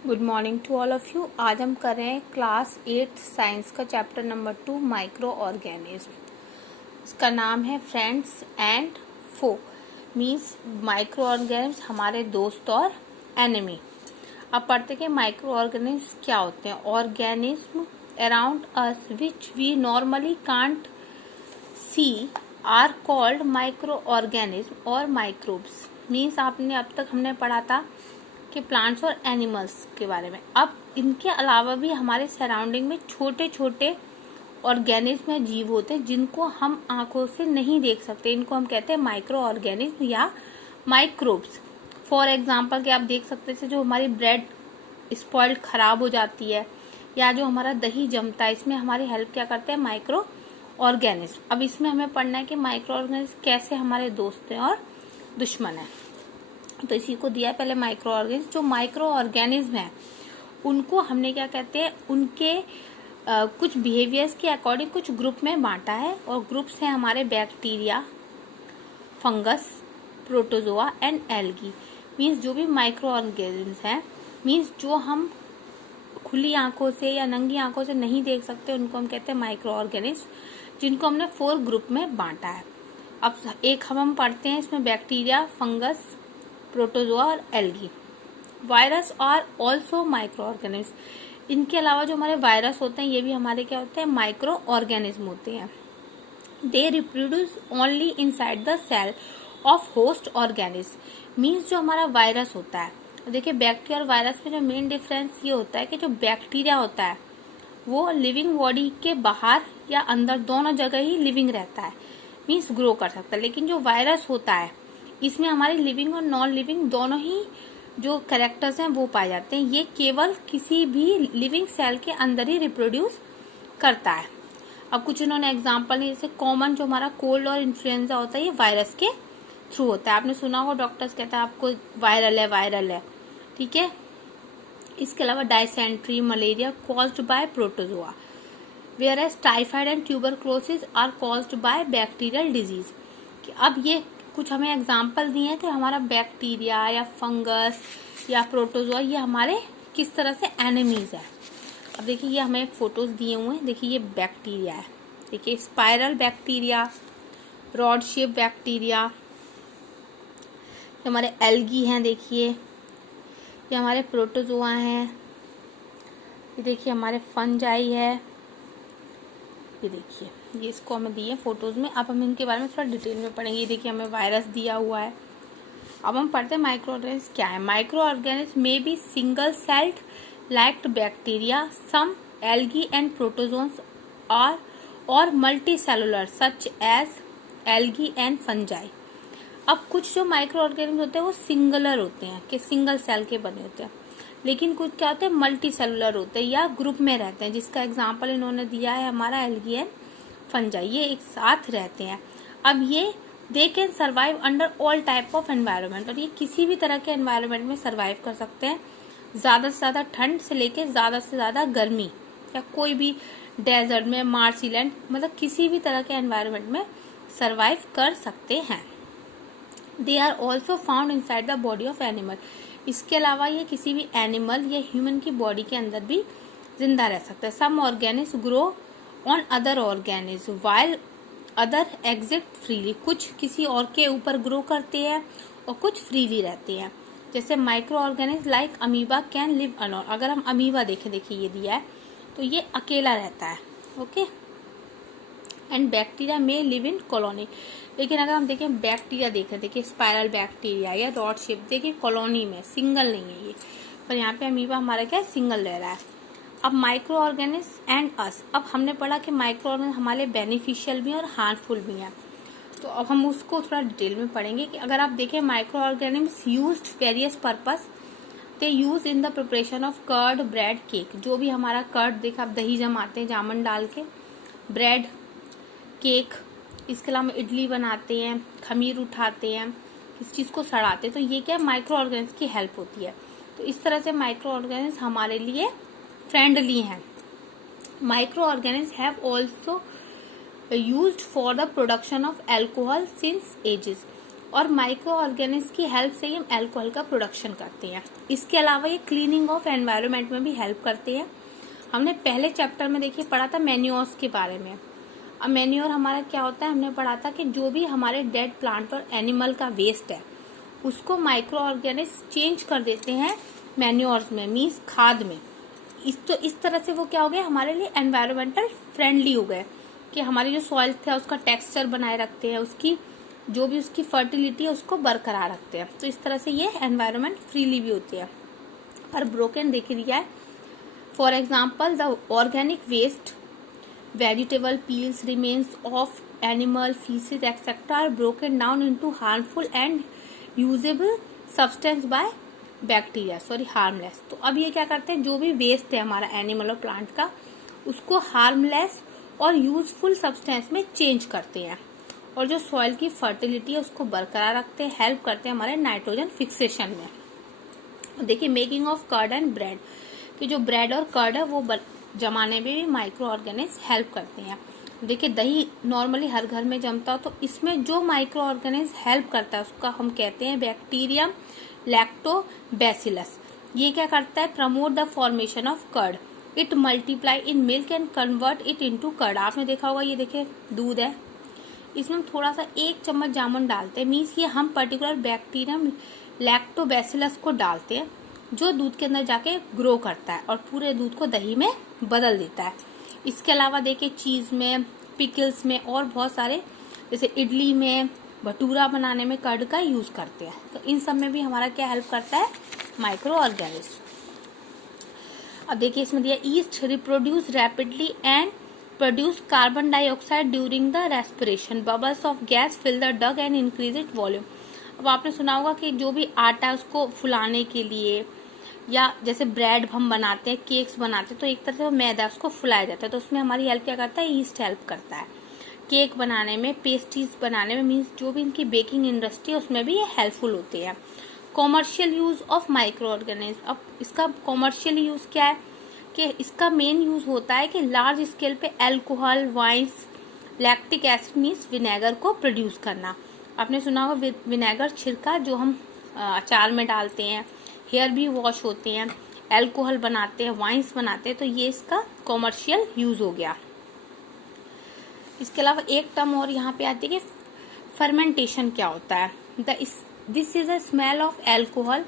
Good morning to all of you. आज हम कर रहे हैं क्लास 8 साइंस का चैप्टर नंबर 2 माइक्रो ऑर्गेनिज्म। इसका नाम है friends and foe, means microorganism हमारे दोस्त और एनिमी। अब पढ़ते कि माइक्रो ऑर्गेनिज्म क्या होते हैं। Organism around us which we normally can't see are called microorganism और माइक्रोब्स। मीन्स आपने अब तक हमने पढ़ा था कि प्लांट्स और एनिमल्स के बारे में। अब इनके अलावा भी हमारे सराउंडिंग में छोटे छोटे ऑर्गेनिज्म या जीव होते हैं जिनको हम आंखों से नहीं देख सकते। इनको हम कहते हैं माइक्रो ऑर्गेनिज्म या माइक्रोब्स। फॉर एग्जाम्पल कि आप देख सकते हैं जो हमारी ब्रेड स्पॉइल्ड खराब हो जाती है या जो हमारा दही जमता है, इसमें हमारी हेल्प क्या करते हैं माइक्रो ऑर्गेनिज्म। अब इसमें हमें पढ़ना है कि माइक्रो ऑर्गेनिज्म कैसे हमारे दोस्त हैं और दुश्मन है। तो इसी को दिया है पहले माइक्रो ऑर्गेनिज्म। जो माइक्रो ऑर्गेनिज्म है उनको हमने क्या कहते हैं, उनके कुछ बिहेवियर्स के अकॉर्डिंग कुछ ग्रुप में बांटा है। और ग्रुप्स हैं हमारे bacteria, fungus, protozoa and algae. Means जो भी माइक्रो ऑर्गेनिज्म हैं, मीन्स जो हम खुली आंखों से या नंगी आंखों से नहीं देख सकते, उनको हम कहते हैं माइक्रो ऑर्गेनिज्म, जिनको हमने 4 ग्रुप में बांटा है। अब एक हम पढ़ते हैं इसमें बैक्टीरिया, फंगस, प्रोटोजोआ और algae. Virus are also microorganism. इनके अलावा जो हमारे वायरस होते हैं ये भी हमारे क्या होते हैं, माइक्रो ऑर्गेनिज्म होते हैं। They reproduce only inside the cell of host organism. Means जो हमारा वायरस होता है, देखिए बैक्टीरिया और वायरस में जो मेन डिफरेंस ये होता है कि जो बैक्टीरिया होता है वो लिविंग बॉडी के बाहर या अंदर दोनों जगह ही लिविंग रहता है, मीन्स ग्रो कर सकता है। लेकिन जो वायरस होता है इसमें हमारे लिविंग और नॉन लिविंग दोनों ही जो कैरेक्टर्स हैं वो पाए जाते हैं। ये केवल किसी भी लिविंग सेल के अंदर ही रिप्रोड्यूस करता है। अब कुछ इन्होंने एग्जांपल नहीं, जैसे कॉमन जो हमारा कोल्ड और इन्फ्लुएंजा होता है ये वायरस के थ्रू होता है। आपने सुना होगा डॉक्टर्स कहते हैं आपको वायरल है, ठीक है। इसके अलावा dysentery, malaria caused by protozoa, whereas typhoid and tuberculosis are caused by bacterial disease. अब ये कुछ हमें एग्जाम्पल दिए हैं कि हमारा बैक्टीरिया या फंगस या प्रोटोजोआ ये हमारे किस तरह से एनिमीज है। अब देखिए ये हमें फोटोज दिए हुए हैं। देखिए ये बैक्टीरिया है, देखिए spiral bacteria, rod shape bacteria, ये हमारे एल्गी हैं, देखिए ये हमारे प्रोटोजोआ हैं, ये देखिए हमारे फंजाई है, ये देखिए ये इसको हमें दिए फोटोज में। अब हम इनके बारे में थोड़ा डिटेल में पढ़ेंगे। ये देखिए हमें वायरस दिया हुआ है। अब हम पढ़ते हैं माइक्रो ऑर्गेनिज्म क्या है। Micro organism may be single celled like bacteria, some algae and protozoans or और multi cellular such as algae and fungi. अब कुछ जो माइक्रो ऑर्गेनिज्म होते हैं वो सिंगुलर होते हैं कि सिंगल सेल के बने होते हैं, लेकिन कुछ क्या होते हैं मल्टी सेलुलर होते हैं या ग्रुप में रहते हैं, जिसका एग्जाम्पल इन्होंने दिया है हमारा एल्गी एंड फंजाई। ये एक साथ रहते हैं। अब ये they can survive under all type of environment, और ये किसी भी तरह के एनवायरनमेंट में सर्वाइव कर सकते हैं। ज़्यादा से ज़्यादा ठंड से लेके ज़्यादा से ज़्यादा गर्मी, या कोई भी डेजर्ट में, मार्सीलैंड, मतलब किसी भी तरह के एनवायरनमेंट में सर्वाइव कर सकते हैं। They are also found inside the body of animal. इसके अलावा ये किसी भी एनिमल या ह्यूमन की बॉडी के अंदर भी जिंदा रह सकता है। Some organism grow on other organism while other exist freely. कुछ किसी और के ऊपर ग्रो करते हैं और कुछ फ्रीली रहते हैं। जैसे micro organism like amoeba can live alone. अगर हम अमीबा देखें, देखिए ये दिया है, तो ये अकेला रहता है, ओके। एंड बैक्टीरिया में लिव इन कॉलोनी। लेकिन अगर हम देखें बैक्टीरिया देखें, देखिए स्पाइरल बैक्टीरिया या रॉड शेप, देखिए कॉलोनी में, सिंगल नहीं है ये, पर यहाँ पे अमीबा हमारा क्या है, सिंगल रह रहा है। अब माइक्रो ऑर्गेनिज्म एंड अस। अब हमने पढ़ा कि माइक्रो ऑर्गेनिज्म हमारे बेनिफिशियल भी हैं और हार्मफुल भी हैं। तो अब हम उसको थोड़ा डिटेल में पढ़ेंगे कि अगर आप देखें microorganism used various purpose. They use in the preparation of curd, bread, cake. जो भी हमारा कर्ड, देखा आप दही जमाते हैं जामुन डाल के, ब्रेड, केक, इसके अलावा इडली बनाते हैं, खमीर उठाते हैं, इस चीज़ को सड़ाते हैं। तो ये क्या माइक्रो ऑर्गेनिज्म की हेल्प होती है। तो इस तरह से माइक्रो ऑर्गेनिज्म हमारे लिए फ्रेंडली हैं। Micro organism have also used for the production of alcohol since ages. और माइक्रो ऑर्गेनिज्म की हेल्प से ही हम अल्कोहल का प्रोडक्शन करते हैं। इसके अलावा ये क्लीनिंग ऑफ एनवायरनमेंट में भी हेल्प करते हैं। हमने पहले चैप्टर में देखिए पढ़ा था मैन्योर्स के बारे में। अब मैन्योर हमारा क्या होता है, हमने पढ़ा था कि जो भी हमारे डेड प्लांट और एनिमल का वेस्ट है उसको माइक्रो ऑर्गेनिज्म चेंज कर देते हैं मैन्योर्स में, मीन्स खाद में। इस तरह से वो क्या हो गया, हमारे लिए एनवायरमेंटल फ्रेंडली हो गए कि हमारी जो सॉइल था उसका टेक्सचर बनाए रखते हैं, उसकी जो भी उसकी फर्टिलिटी है उसको बरकरार रखते हैं। तो इस तरह से ये एनवायरनमेंट फ्रीली भी होती है। और ब्रोकन देख लिया है, for example the organic waste, vegetable peels, remains of animal feces etc. are broken down into harmful and usable substance by bacteria, harmless। तो अब ये क्या करते हैं, जो भी वेस्ट है हमारा एनिमल और प्लांट का उसको हार्मलेस और यूजफुल सब्सटेंस में चेंज करते हैं और जो सॉइल की फर्टिलिटी है उसको बरकरार रखते हैं, हेल्प करते हैं हमारे नाइट्रोजन फिक्सेशन में। देखिए making of curd and bread, कि जो ब्रेड और कर्ड है वो जमाने में भी माइक्रो ऑर्गेनिज्म हेल्प करते हैं। देखिए दही नॉर्मली हर घर में जमता हो तो इसमें जो माइक्रो ऑर्गेनिज्म हेल्प करता है उसका हम कहते हैं बैक्टीरियम लैक्टोबैसिलस। ये क्या करता है, promote the formation of curd, it multiply in milk and convert it into curd. आपने देखा होगा, ये देखिए दूध है, इसमें हम थोड़ा सा 1 चम्मच जामुन डालते हैं, मीन्स ये हम पर्टिकुलर बैक्टीरियम लैक्टोबैसिलस को डालते हैं जो दूध के अंदर जाके ग्रो करता है और पूरे दूध को दही में बदल देता है। इसके अलावा देखिए चीज़ में, पिकल्स में और बहुत सारे, जैसे इडली में, भटूरा बनाने में कर्ड का यूज़ करते हैं। तो इन सब में भी हमारा क्या हेल्प करता है, माइक्रो ऑर्गेनिज्म। अब देखिए इसमें दिया yeast reproduce rapidly and produce carbon dioxide during the respiration, bubbles of gas fill the dough and increase it volume. अब आपने सुना होगा कि जो भी आटा है उसको फुलाने के लिए, या जैसे ब्रेड हम बनाते हैं, केक्स बनाते हैं, तो एक तरह से वो मैदा उसको फुलाया जाता है, तो उसमें हमारी हेल्प क्या करता है, ईस्ट हेल्प करता है। केक बनाने में, पेस्ट्रीज बनाने में, मीन्स जो भी इनकी बेकिंग इंडस्ट्री है उसमें भी ये हेल्पफुल होती है। Commercial use of microorganism, अब इसका कॉमर्शियल यूज क्या है कि इसका मेन यूज होता है कि लार्ज स्केल पे alcohol, wines, lactic acid means vinegar को प्रोड्यूस करना। आपने सुना होगा विनेगर छिड़का जो हम अचार में डालते हैं, हेयर भी वॉश होते हैं, अल्कोहल बनाते हैं, वाइन्स बनाते हैं, तो ये इसका कॉमर्शियल यूज हो गया। इसके अलावा एक टर्म और यहाँ पे आती है कि फर्मेंटेशन क्या होता है। This is a smell of alcohol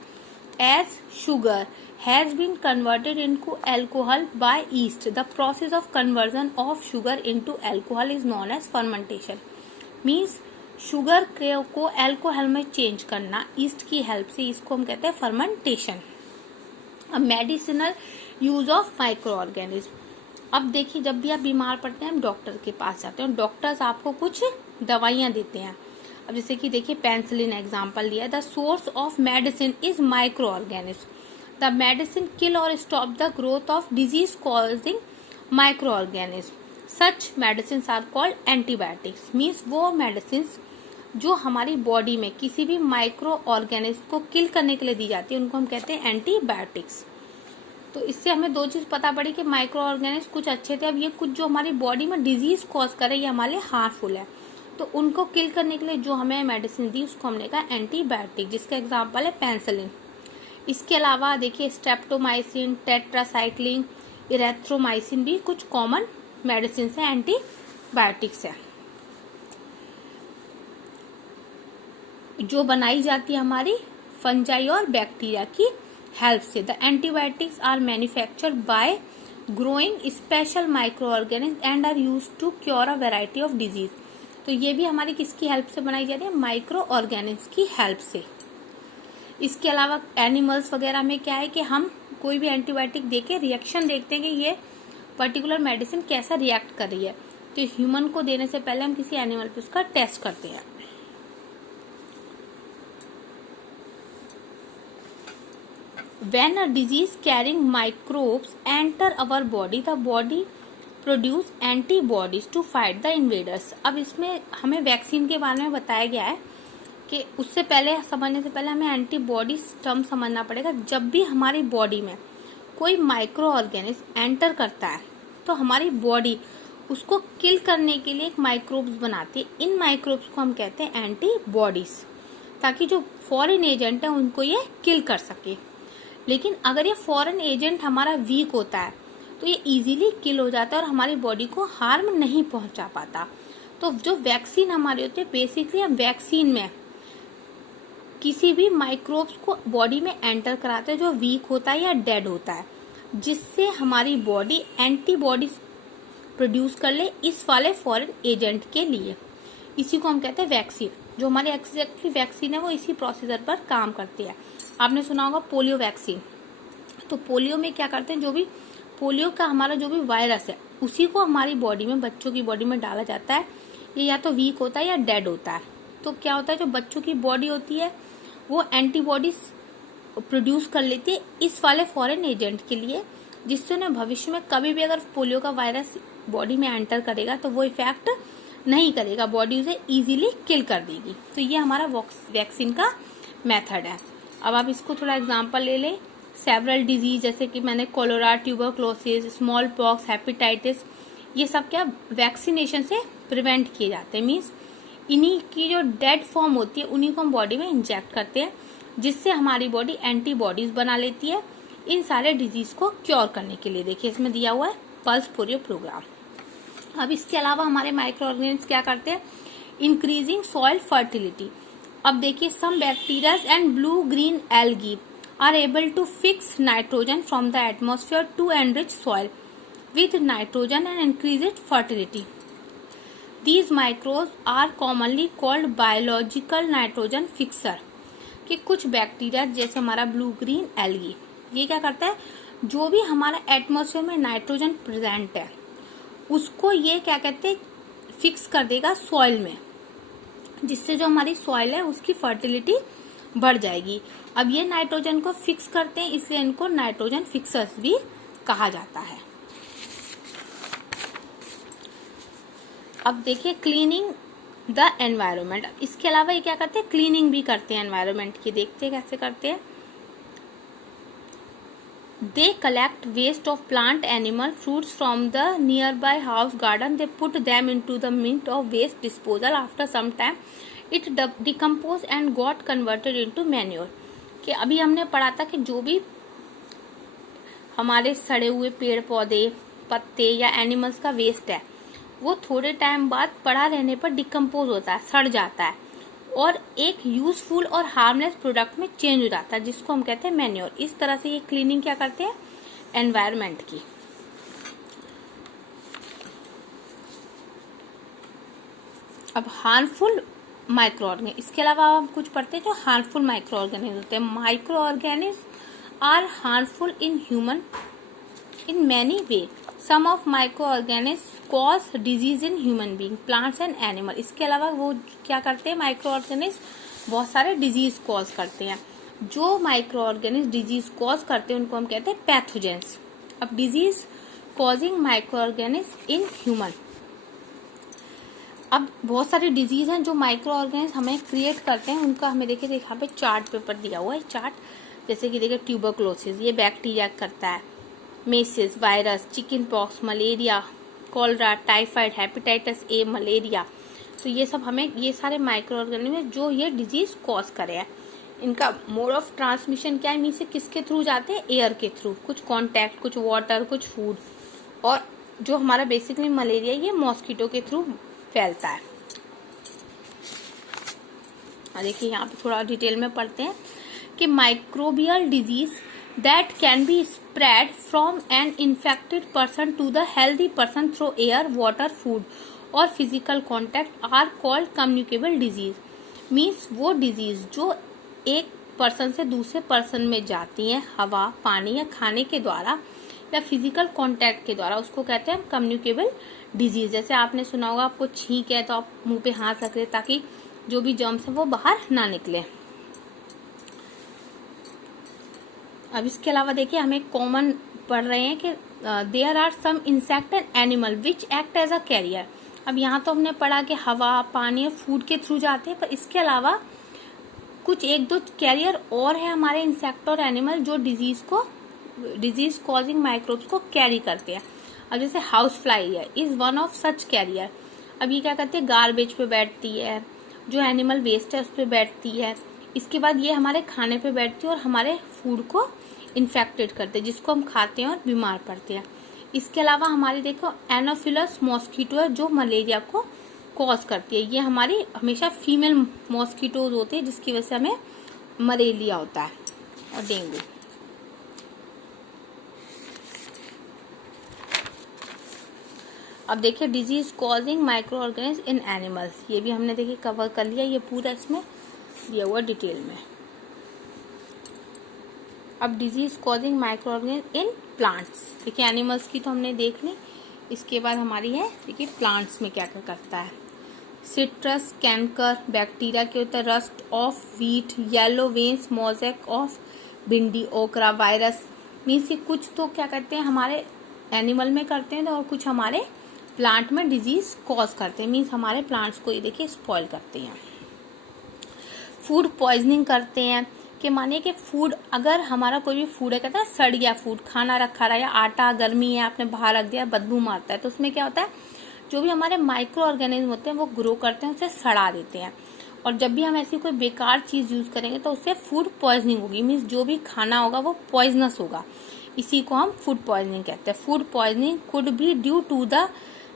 as sugar has been converted into alcohol by yeast. The process of conversion of sugar into alcohol is known as fermentation. Means sugar को अल्कोहल में change करना yeast की help से, इसको हम कहते हैं fermentation. अब medicinal use of microorganism. अब देखिए जब भी आप बीमार पड़ते हैं हम डॉक्टर के पास जाते हैं, डॉक्टर्स आपको कुछ दवाइयाँ देते हैं। अब जैसे कि देखिए पेंसिलिन एग्जाम्पल लिया, the source of medicine is micro organism. The medicine kill और stop the growth of disease causing micro organism. Such medicine are called antibiotics. Means वो मेडिसिन जो हमारी बॉडी में किसी भी माइक्रो ऑर्गेनिज्म को किल करने के लिए दी जाती है उनको हम कहते हैं एंटीबायोटिक्स। तो इससे हमें 2 चीज पता पड़ी कि माइक्रो ऑर्गेनिज्म कुछ अच्छे थे, अब ये कुछ जो हमारी बॉडी में डिजीज कॉज करे ये हमारे लिए हार्मफुल है, तो उनको किल करने के लिए जो हमें मेडिसिन दी उसको हमने कहा एंटीबायोटिक, जिसका एग्जाम्पल है पेंसिलिन। इसके अलावा देखिए स्ट्रेप्टोमाइसिन, टेट्रासाइक्लिन, इरेथ्रोमाइसिन भी कुछ कॉमन मेडिसिन है, एंटीबायोटिक्स है जो बनाई जाती है हमारी फंजाई और बैक्टीरिया की हेल्प से। The antibiotics are manufactured by growing special microorganism and are used to cure a variety of disease. तो ये भी हमारी किसकी हेल्प से बनाई जा रही है, माइक्रो ऑर्गेनिज्म की हेल्प से। इसके अलावा एनिमल्स वगैरह में क्या है कि हम कोई भी एंटीबायोटिक देके रिएक्शन देखते हैं कि ये पर्टिकुलर मेडिसिन कैसा रिएक्ट कर रही है, तो ह्यूमन को देने से पहले हम किसी एनिमल पे उसका टेस्ट करते हैं। When a disease carrying microbes enter our body, the body produce antibodies to fight the invaders। अब इसमें हमें वैक्सीन के बारे में बताया गया है कि उससे पहले समझने से पहले हमें एंटीबॉडीज टर्म समझना पड़ेगा। जब भी हमारी बॉडी में कोई माइक्रो ऑर्गेनिज्म एंटर करता है तो हमारी बॉडी उसको किल करने के लिए एक माइक्रोब्स बनाती है। इन माइक्रोब्स को हम कहते हैं एंटीबॉडीज। ताकि जो फॉरेन एजेंट है उनको ये किल कर सके। लेकिन अगर ये फॉरेन एजेंट हमारा वीक होता है तो ये इजीली किल हो जाता है और हमारी बॉडी को हार्म नहीं पहुंचा पाता। तो जो वैक्सीन हमारी होती है, बेसिकली हम वैक्सीन में किसी भी माइक्रोब्स को बॉडी में एंटर कराते हैं जो वीक होता है या डेड होता है, जिससे हमारी बॉडी एंटीबॉडीज प्रोड्यूस कर ले इस वाले फॉरेन एजेंट के लिए। इसी को हम कहते हैं वैक्सीन। जो हमारी एक्जेक्टली वैक्सीन है वो इसी प्रोसीजर पर काम करती है। आपने सुना होगा पोलियो वैक्सीन। तो पोलियो में क्या करते हैं, जो भी पोलियो का हमारा जो भी वायरस है उसी को हमारी बॉडी में, बच्चों की बॉडी में डाला जाता है। ये या तो वीक होता है या डेड होता है। तो क्या होता है, जो बच्चों की बॉडी होती है वो एंटीबॉडीज प्रोड्यूस कर लेती है इस वाले फॉरेन एजेंट के लिए, जिससे उन्हें भविष्य में कभी भी अगर पोलियो का वायरस बॉडी में एंटर करेगा तो वो इफेक्ट नहीं करेगा, बॉडी उसे इजीली किल कर देगी। तो ये हमारा वैक्सीन का मेथड है। अब आप इसको थोड़ा एग्जांपल ले लें। सेवरल डिजीज जैसे कि मैंने cholera, tuberculosis, smallpox, hepatitis, ये सब क्या वैक्सीनेशन से प्रिवेंट किए जाते हैं। मीन्स इन्हीं की जो डेड फॉर्म होती है उन्हीं को हम बॉडी में इंजेक्ट करते हैं, जिससे हमारी बॉडी एंटीबॉडीज बना लेती है इन सारे डिजीज को क्योर करने के लिए। देखिए इसमें दिया हुआ है पल्स पोलियो प्रोग्राम। अब इसके अलावा हमारे माइक्रो ऑर्गेनिज्म क्या करते हैं, इंक्रीजिंग सॉइल फर्टिलिटी। अब देखिए some bacteria and blue green algae are able to fix nitrogen from the atmosphere to enrich soil with nitrogen and increase its fertility. These microbes are commonly called biological nitrogen fixer. कि कुछ bacteria जैसे हमारा blue green algae, ये क्या करता है, जो भी हमारा एटमॉस्फेयर में नाइट्रोजन प्रेजेंट है उसको ये क्या कहते हैं, फिक्स कर देगा सॉइल में, जिससे जो हमारी सॉइल है उसकी फर्टिलिटी बढ़ जाएगी। अब ये नाइट्रोजन को फिक्स करते हैं, इसलिए इनको नाइट्रोजन फिक्सर्स भी कहा जाता है। अब देखिए क्लीनिंग द एनवायरनमेंट। इसके अलावा ये क्या करते हैं, क्लीनिंग भी करते हैं एनवायरनमेंट की। देखते हैं कैसे करते हैं। They collect waste of plant, animal, fruits from the nearby house garden. They put them into the mint of waste disposal. After some time it decompose and got converted into manure. कि अभी हमने पढ़ा था कि जो भी हमारे सड़े हुए पेड़ पौधे, पत्ते या एनिमल्स का वेस्ट है वो थोड़े टाइम बाद पड़ा रहने पर डिकम्पोज होता है, सड़ जाता है और एक यूजफुल और हार्मलेस प्रोडक्ट में चेंज हो जाता है, जिसको हम कहते हैं मैन्योर। इस तरह से ये क्लीनिंग क्या करते हैं, एनवायरनमेंट की। अब हार्मफुल माइक्रो ऑर्गेनिज्म, इसके अलावा हम कुछ पढ़ते हैं जो हार्मफुल माइक्रो ऑर्गेनिज्म होते हैं। Microorganism are harmful in human in many way. Some of microorganisms cause disease in human being, plants and animal. इसके अलावा वो क्या करते हैं, माइक्रो ऑर्गेनिज्म बहुत सारे डिजीज कॉज करते हैं। जो माइक्रो ऑर्गेनिज्म डिजीज कॉज करते हैं उनको हम कहते हैं पैथोजेंस। अब disease causing micro organism in human, अब बहुत सारे डिजीज हैं जो माइक्रो ऑर्गेनिज्म हमें क्रिएट करते हैं, उनका हमें देखिए यहाँ पे चार्ट पेपर दिया हुआ है। चार्ट जैसे कि देखिए ट्यूबरक्लोसिस, ये बैक्टीरिया करता है। Measles virus, chicken pox, malaria, cholera, typhoid, hepatitis A, malaria. तो ये सब हमें, ये सारे माइक्रो ऑर्गेनिज्म जो ये डिजीज कॉज करे हैं। इनका मोड ऑफ ट्रांसमिशन क्या है, मीन से किसके थ्रू जाते हैं, एयर के थ्रू, कुछ कांटेक्ट, कुछ वाटर, कुछ फूड। और जो हमारा बेसिकली मलेरिया ये मॉस्किटो के थ्रू फैलता है। देखिए यहाँ पे थोड़ा डिटेल में पढ़ते हैं कि microbial disease that can be spread from an infected person to the healthy person through air, water, food और physical contact are called communicable disease. Means वो disease जो एक person से दूसरे person में जाती हैं हवा, पानी या खाने के द्वारा या फिजिकल कांटेक्ट के द्वारा, उसको कहते हैं कम्युनिकेबल डिजीज। जैसे आपने सुना होगा, आपको छींक है तो आप मुंह पे हाथ रख रहे ताकि जो भी जर्म्स है वो बाहर ना निकले। अब इसके अलावा देखिए हमें कॉमन पढ़ रहे हैं कि there are some insect and animal which act as a carrier. अब यहाँ तो हमने पढ़ा कि हवा, पानी और फूड के थ्रू जाते हैं, पर इसके अलावा कुछ एक दो कैरियर और है हमारे इंसेक्ट और एनिमल जो डिजीज कॉजिंग माइक्रोब्स को कैरी करते हैं। अब जैसे हाउस फ्लाई है, is one of such carrier. अब ये क्या करते हैं, गार्बेज पे बैठती है, जो एनिमल वेस्ट है उस पर बैठती है, इसके बाद ये हमारे खाने पे बैठते हैं और हमारे फूड को इन्फेक्टेड करते हैं, जिसको हम खाते हैं और बीमार पड़ते हैं। इसके अलावा हमारी देखो एनोफिलस मॉस्किटो है जो मलेरिया को कॉज करती है। ये हमारी हमेशा फीमेल मॉस्किटोज होते हैं जिसकी वजह से हमें मलेरिया होता है और डेंगू। अब देखिए disease causing micro organism in animals, ये भी हमने देखिए कवर कर लिया, ये पूरा इसमें दिया हुआ डिटेल में। अब disease causing micro organism in plants, देखिए एनिमल्स की तो हमने देख ली, इसके बाद हमारी है देखिए प्लांट्स में क्या क्या करता है। सिट्रस कैंकर बैक्टीरिया के होता है, rust of wheat, yellow veins mosaic of भिंडी, ओकरा वायरस। मीन्स ये कुछ तो क्या करते हैं हमारे एनिमल में करते हैं और कुछ हमारे प्लांट में डिजीज कॉज करते हैं, मीन्स हमारे प्लांट्स को ये देखिए स्पॉइल करते हैं। फूड पॉइजनिंग करते हैं कि मानिए कि फूड अगर हमारा कोई भी फूड है, कहता है सड़ गया फूड, खाना रखा रहा या आटा गर्मी है आपने बाहर रख दिया बदबू मारता है, तो उसमें क्या होता है जो भी हमारे माइक्रो ऑर्गेनिज्म होते हैं वो ग्रो करते हैं, उसे सड़ा देते हैं। और जब भी हम ऐसी कोई बेकार चीज यूज करेंगे तो उससे फूड पॉइजनिंग होगी, मीन्स जो भी खाना होगा वो पॉइजनस होगा, इसी को हम फूड पॉइजनिंग कहते हैं। Food poisoning could be due to the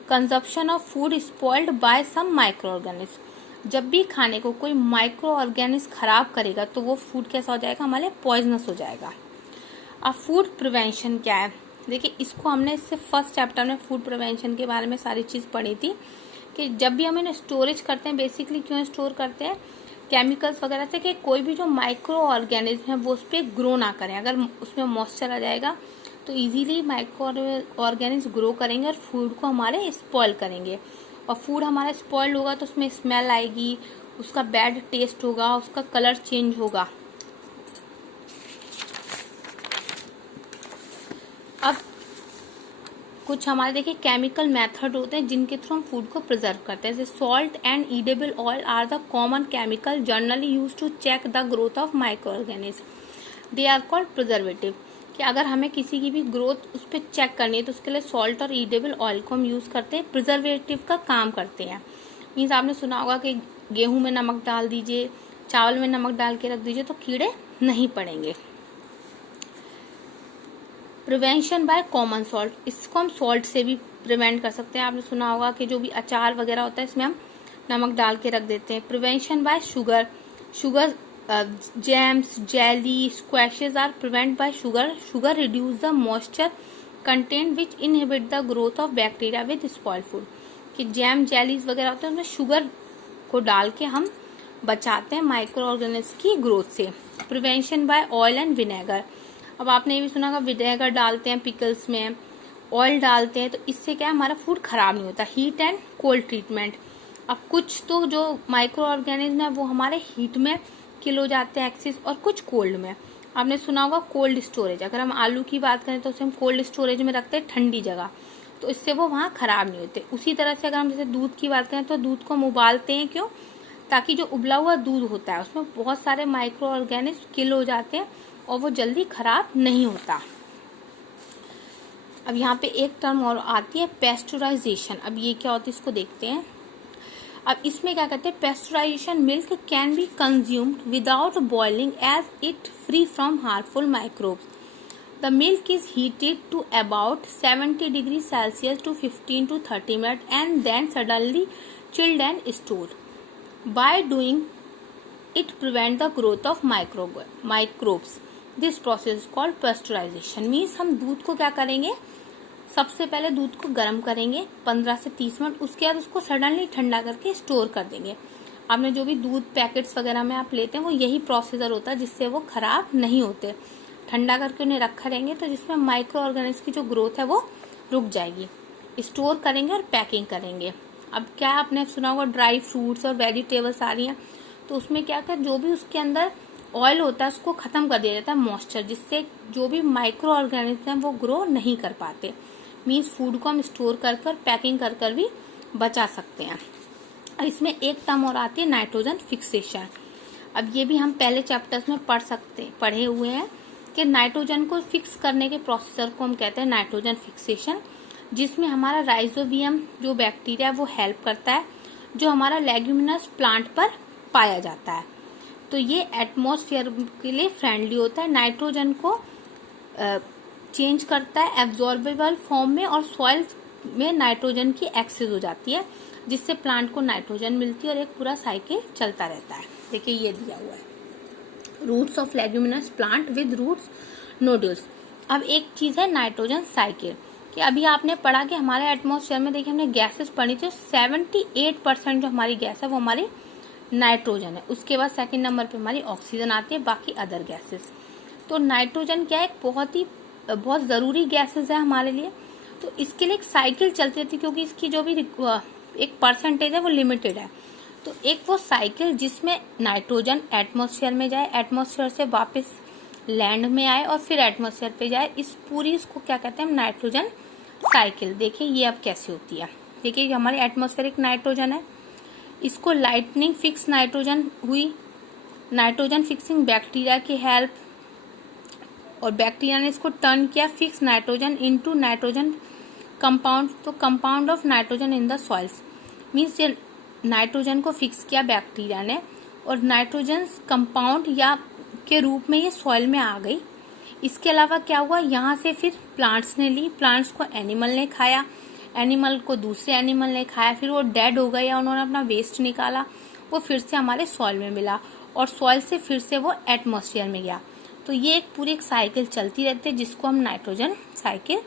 consumption of food spoiled by some microorganism. जब भी खाने को कोई माइक्रो ऑर्गेनिज्म खराब करेगा तो वो फूड कैसा हो जाएगा, हमारे पॉइजनस हो जाएगा। अब फूड प्रिवेंशन क्या है, देखिए इसको हमने इससे फर्स्ट चैप्टर में फूड प्रिवेंशन के बारे में सारी चीज पढ़ी थी कि जब भी हम इन्हें स्टोरेज करते हैं, बेसिकली क्यों स्टोर करते हैं, केमिकल्स वगैरह से, कि कोई भी जो माइक्रो ऑर्गेनिज्म है वो उस पर ग्रो ना करें। अगर उसमें मॉइस्चर आ जाएगा तो इजीली माइक्रो ऑर्गेनिज्म ग्रो करेंगे और फूड को हमारे स्पॉइल करेंगे, और फूड हमारा स्पॉइल होगा तो उसमें स्मेल आएगी, उसका बैड टेस्ट होगा, उसका कलर चेंज होगा। अब कुछ हमारे देखिए केमिकल मेथड होते हैं जिनके थ्रू हम फूड को प्रिजर्व करते हैं, जैसे salt and edible oil are the common chemical generally use to check the growth of microorganism, they are called preservative. कि अगर हमें किसी की भी ग्रोथ उस पर चेक करनी है तो उसके लिए सॉल्ट और ईडेबल ऑयल को हम यूज करते हैं, प्रिजर्वेटिव का काम करते हैं। मीन्स आपने सुना होगा कि गेहूं में नमक डाल दीजिए, चावल में नमक डाल के रख दीजिए तो कीड़े नहीं पड़ेंगे। प्रिवेंशन बाय कॉमन सॉल्ट, इसको हम सॉल्ट से भी प्रिवेंट कर सकते हैं। आपने सुना होगा कि जो भी अचार वगैरह होता है इसमें हम नमक डाल के रख देते हैं। Prevention by sugar, sugar jams jelly squashes are prevent by sugar, sugar reduce the moisture content which inhibit the growth of bacteria with spoil food. कि जैम जेलीज वगैरह होते हैं उसमें शुगर को डाल के हम बचाते हैं माइक्रो ऑर्गेनिज्म की ग्रोथ से। Prevention by oil and vinegar, अब आपने ये भी सुना होगा विनेगर डालते हैं पिकल्स में, ऑयल डालते हैं, तो इससे क्या है हमारा फूड खराब नहीं होता। हीट एंड कोल्ड ट्रीटमेंट, अब कुछ तो जो माइक्रो ऑर्गेनिज्म है वो हमारे हीट में किल हो जाते हैं एक्सिस, और कुछ कोल्ड में। आपने सुना होगा कोल्ड स्टोरेज, अगर हम आलू की बात करें तो उसे हम कोल्ड स्टोरेज में रखते हैं ठंडी जगह, तो इससे वो वहाँ खराब नहीं होते। उसी तरह से अगर हम जैसे दूध की बात करें तो दूध को हम उबालते हैं, क्यों, ताकि जो उबला हुआ दूध होता है उसमें बहुत सारे माइक्रो ऑर्गेनिज्म किल हो जाते हैं और वो जल्दी खराब नहीं होता। अब यहाँ पे एक टर्म और आती है पेस्चराइजेशन, अब ये क्या होती है इसको देखते हैं। अब इसमें क्या कहते हैं, pasteurization milk can be consumed without boiling as it free from harmful microbes. The milk is heated to about 70 degree Celsius to 15 to 30 minute and then suddenly chilled and stored. By doing it prevent the growth of microbes. This process called pasteurization. Means हम दूध को क्या करेंगे, सबसे पहले दूध को गर्म करेंगे 15 से 30 मिनट, उसके बाद उसको सडनली ठंडा करके स्टोर कर देंगे। आपने जो भी दूध पैकेट्स वगैरह में आप लेते हैं वो यही प्रोसीजर होता है जिससे वो खराब नहीं होते। ठंडा करके उन्हें रखा रहेंगे तो जिसमें माइक्रो ऑर्गेनिज्म की जो ग्रोथ है वो रुक जाएगी। स्टोर करेंगे और पैकिंग करेंगे। अब क्या आपने सुना होगा ड्राई फ्रूट्स और वेजिटेबल्स आ रही हैं, तो उसमें क्या कर जो भी उसके अंदर ऑयल होता है उसको खत्म कर दिया जाता है मॉइस्चर, जिससे जो भी माइक्रो ऑर्गेनिज्म हैं वो ग्रो नहीं कर पाते। मीन्स फूड को हम स्टोर कर कर पैकिंग कर कर भी बचा सकते हैं। और इसमें एक टर्म और आती है नाइट्रोजन फिक्सेशन। अब ये भी हम पहले चैप्टर्स में पढ़े हुए हैं कि नाइट्रोजन को फिक्स करने के प्रोसेसर को हम कहते हैं नाइट्रोजन फिक्सेशन, जिसमें हमारा राइजोबियम जो बैक्टीरिया वो हेल्प करता है, जो हमारा लेग्यूमिनस प्लांट पर पाया जाता है। तो ये एटमॉस्फेयर के लिए फ्रेंडली होता है, नाइट्रोजन को चेंज करता है एब्जॉर्बेबल फॉर्म में, और सॉइल में नाइट्रोजन की एक्सेस हो जाती है जिससे प्लांट को नाइट्रोजन मिलती है और एक पूरा साइकिल चलता रहता है। देखिए ये दिया हुआ है, roots of leguminous plant with roots nodules. अब एक चीज है नाइट्रोजन साइकिल, कि अभी आपने पढ़ा कि हमारे एटमॉस्फेयर में, देखिए हमने गैसेस पढ़ी थी, 78% जो हमारी गैस है वो हमारी नाइट्रोजन है। उसके बाद सेकंड नंबर पे हमारी ऑक्सीजन आती है, बाकी अदर गैसेस। तो नाइट्रोजन क्या है, बहुत ज़रूरी गैसेस है हमारे लिए। तो इसके लिए एक साइकिल चलती रहती है, क्योंकि इसकी जो भी एक परसेंटेज है वो लिमिटेड है। तो एक वो साइकिल जिसमें नाइट्रोजन एटमॉस्फेयर में जाए, एटमॉस्फेयर से वापस लैंड में आए और फिर एटमॉस्फेयर पे जाए, इस पूरी इसको क्या कहते हैं, नाइट्रोजन साइकिल। देखिए ये अब कैसे होती है। देखिए हमारे एटमॉस्फेरिक नाइट्रोजन है, इसको लाइटनिंग फिक्स नाइट्रोजन हुई, नाइट्रोजन फिक्सिंग बैक्टीरिया की हेल्प, और बैक्टीरिया ने इसको टर्न किया fix nitrogen into nitrogen compound. तो compound of nitrogen in the soils, means ये नाइट्रोजन को फिक्स किया बैक्टीरिया ने, और नाइट्रोजन कंपाउंड या के रूप में ये सॉइल में आ गई। इसके अलावा क्या हुआ, यहाँ से फिर प्लांट्स ने ली, प्लांट्स को एनिमल ने खाया, एनिमल को दूसरे एनिमल ने खाया, फिर वो डेड हो गया, उन्होंने अपना वेस्ट निकाला, वो फिर से हमारे सॉइल में मिला, और सॉइल से फिर से वो एटमॉस्फेयर में गया। तो ये एक पूरी एक साइकिल चलती रहती है जिसको हम नाइट्रोजन साइकिल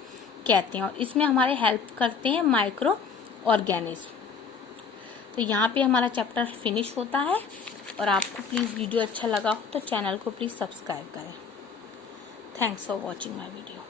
कहते हैं, और इसमें हमारे हेल्प करते हैं माइक्रो ऑर्गेनिज्म। तो यहाँ पे हमारा चैप्टर फिनिश होता है, और आपको प्लीज़ वीडियो अच्छा लगा हो तो चैनल को प्लीज़ सब्सक्राइब करें। Thanks for watching my video.